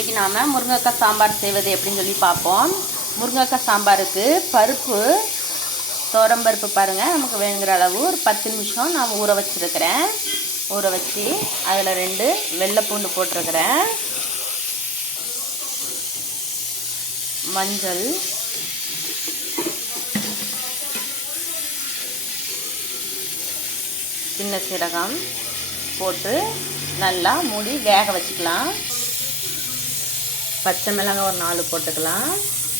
இன்றைக்கி நாம் முருங்கைக்காய் சாம்பார் செய்வது எப்படின்னு சொல்லி பார்ப்போம். முருங்கைக்காய் சாம்பாருக்கு பருப்பு, துவரம்பருப்பு பாருங்கள், நமக்கு வேணுங்கிற அளவு ஒரு 10 நிமிஷம் நான் ஊற வச்சுருக்கிறேன். ஊற வச்சு அதில் 2 வெள்ளைப்பூண்டு போட்டிருக்கிறேன். மஞ்சள், சின்ன சீரகம் போட்டு நல்லா மூடி வேக வச்சுக்கலாம். பச்சை மிளகாய் ஒரு 4 போட்டுக்கலாம்.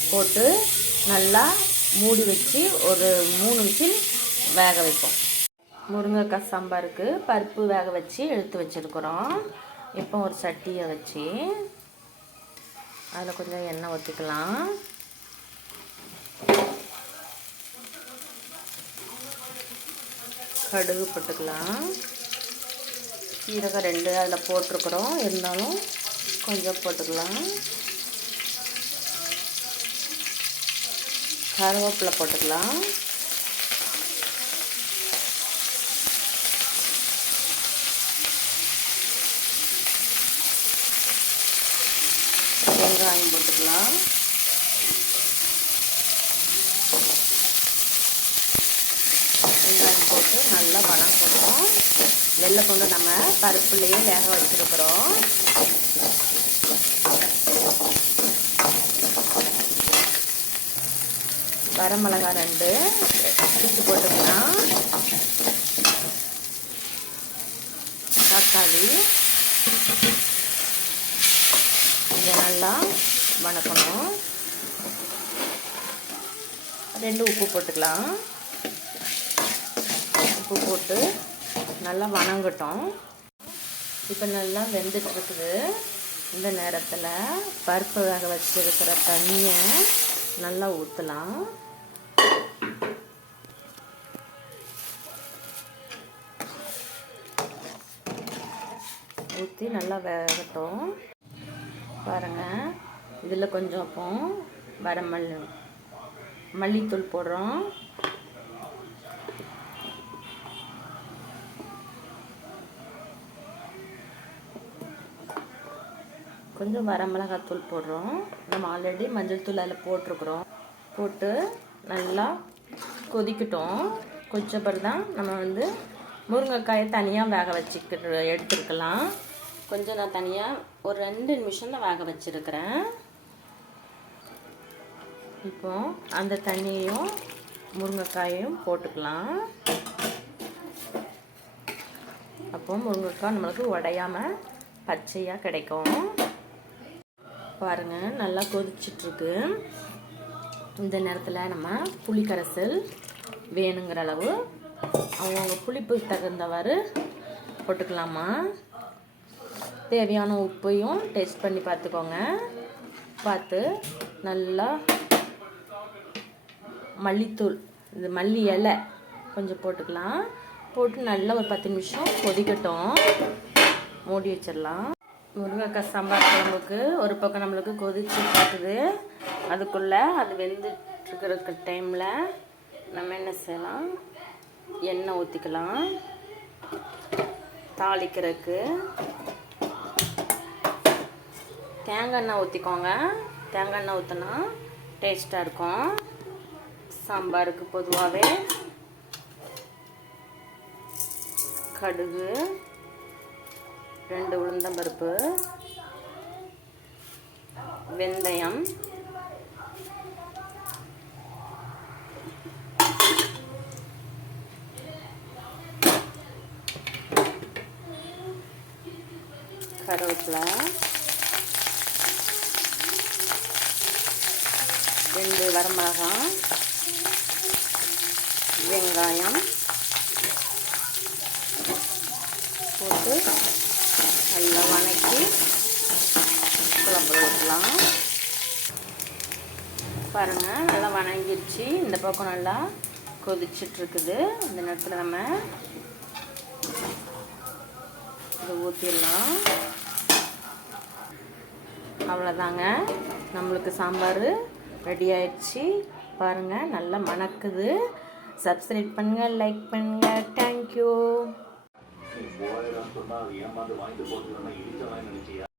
போட்டு நல்லா மூடி வச்சு ஒரு 3 விசில் வேக வைப்போம். முருங்கைக்காய் சாம்பாருக்கு பருப்பு வேக வச்சு எடுத்து வச்சுருக்குறோம். இப்போ ஒரு சட்டியை வச்சு அதில் கொஞ்சம் எண்ணெய் ஊற்றிக்கலாம். கடுகு போட்டுக்கலாம். சீரகம் 2 அதில் போட்டிருக்குறோம், இருந்தாலும் கொஞ்சம் போட்டுக்கலாம். கருவேப்பிலை போட்டுக்கலாம். வெங்காயம் போட்டுக்கலாம். வெங்காயம் போட்டு நல்லா வணங்கணும். வெள்ளைப்பூண்டு நம்ம பருப்புலேயே வேக வச்சுருக்குறோம். வரமிளகாய் 2 பிச்சு போட்டுக்கலாம். தக்காளி இதை நல்லா வணக்கணும். 2 உப்பு போட்டுக்கலாம். உப்பு போட்டு நல்லா வணங்கட்டும். இப்போ நல்லா வெந்துட்டு இருக்குது. இந்த நேரத்தில் பருப்பு வேக வச்சுருக்கிற தண்ணியை நல்லா ஊற்றலாம். ஊற்றி நல்லா வேகட்டும். பாருங்கள், இதில் கொஞ்சம் அப்போ மல்லித்தூள் போடுறோம். கொஞ்சம் வரமிளகாத்தூள் போடுறோம். நம்ம ஆல்ரெடி மஞ்சள் தூள் அதில் போட்டிருக்குறோம். போட்டு நல்லா கொதிக்கட்டும். கொதிச்ச பிறகு தான் நம்ம முருங்கைக்காயை தனியாக வேக எடுத்துருக்கலாம். கொஞ்சம் நான் தனியாக ஒரு 2 நிமிஷம் தான் வேக வச்சுருக்கிறேன். இப்போ அந்த தண்ணியையும் முருங்கைக்காயையும் போட்டுக்கலாம். அப்போ முருங்கைக்காய் நம்மளுக்கு உடையாமல் பச்சையாக கிடைக்கும். பாருங்கள், நல்லா கொதிச்சிட்ருக்கு. இந்த நேரத்தில் நம்ம புளி கரைசல் வேணுங்கிற அளவு அவங்கவுங்க புளிப்பு தகுந்தவாறு போட்டுக்கலாமா. தேவையான உப்பையும் டேஸ்ட் பண்ணி பார்த்துக்கோங்க. பார்த்து நல்லா மல்லித்தூள், இது மல்லி இலை கொஞ்சம் போட்டுக்கலாம். போட்டு நல்லா ஒரு 10 நிமிஷம் கொதிக்கட்டும். மூடி வச்சிடலாம். முருங்கைக்காய் சாம்பார் குழம்புக்கு ஒரு பக்கம் நம்மளுக்கு கொதிச்சு பார்க்குது. அதுக்குள்ளே அது வெந்துட்டுருக்கிற டைமில் நம்ம என்ன செய்யலாம், எண்ணெய் ஊற்றிக்கலாம். தாளிக்கிறதுக்கு தேங்காய் எண்ணெய் ஊற்றிக்கோங்க. தேங்காய் எண்ணெய் ஊற்றினா டேஸ்ட்டாக இருக்கும். சாம்பாருக்கு பொதுவாகவே கடுகு, 2 உளுந்தம்பருப்பு, வெந்தயம், கருவேப்பிலை, 2 வரமிளகாய், வெங்காயம் போட்டு நல்லா வணக்கி குழம்புல ஊற்றலாம். பாருங்கள், நல்லா வணங்கிடுச்சு. இந்த பக்கம் நல்லா கொதிச்சிட்ருக்குது. இந்த நேரத்தில் நம்ம இதை ஊற்றிடலாம். அவ்வளோதாங்க, நம்மளுக்கு சாம்பார் ரெடி ஆயிடுச்சு. பாருங்கள், நல்லா மணக்குது. சப்ஸ்கிரைப் பண்ணுங்கள், லைக் பண்ணுங்கள். தேங்க்யூ.